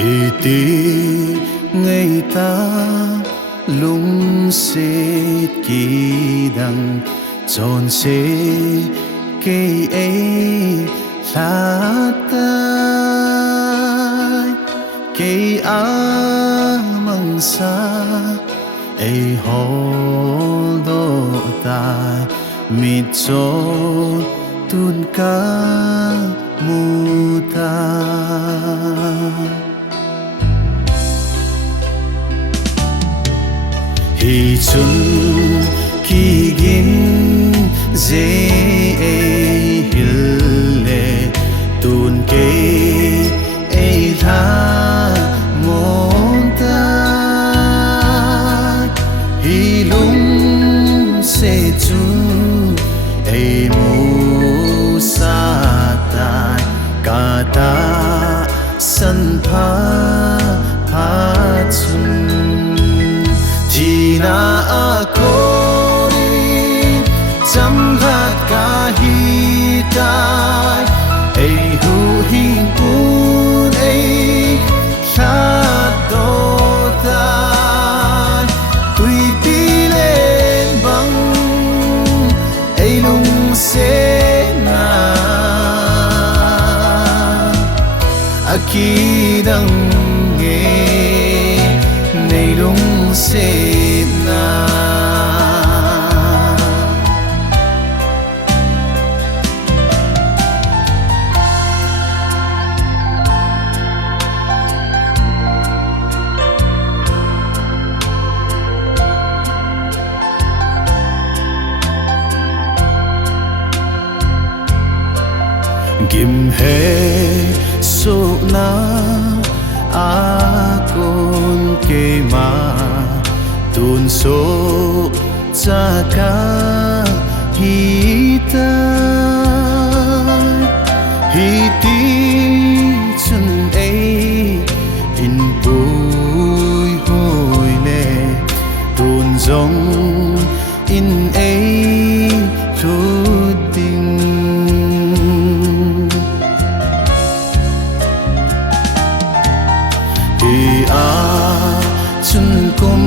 iti ngay ta lung se kỳ đằng tròn se cây ấy lá tai cây á măng sa ấy hồ đô tai mít cho tuôn cá mù ta hi chun ki gin ze hille tun ke ei tha mon ta hi lung se chu ei mu sa tai ka ta san pha pha chun Tina akori cham hat ka hi tai ei hu hing pun ei sa do tai tui pi lên bang ei lung se na aki dang nghe nei lung se na kim he so na akon ke ma tun so cha ka hi ta hi ti chun ei in pui hoi le tun zong in ei thu ting chun kum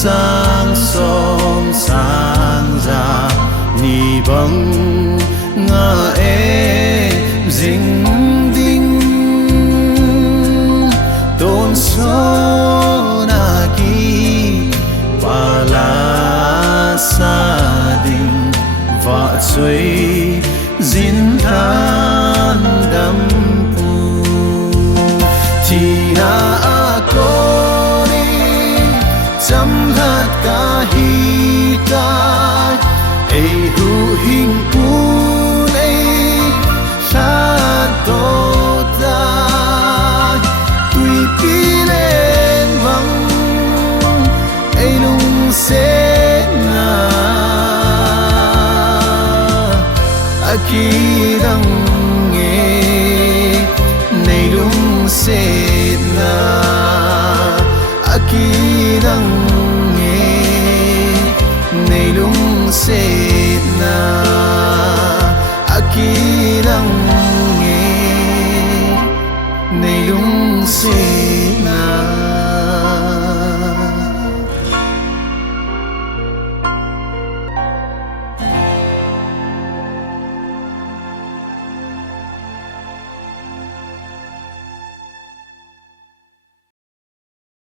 sang som sang ra ni bang nga e ding ding ton so na ki pala sa ding va chui zin than dam pu Tina akori cham hat ka hi tai ei hu hing pun ei sa do tai tui pi lên vang ei lung se na aki dang nghe nei lung se na aki dang nghe nei lung se na aki dang nghe nei lung se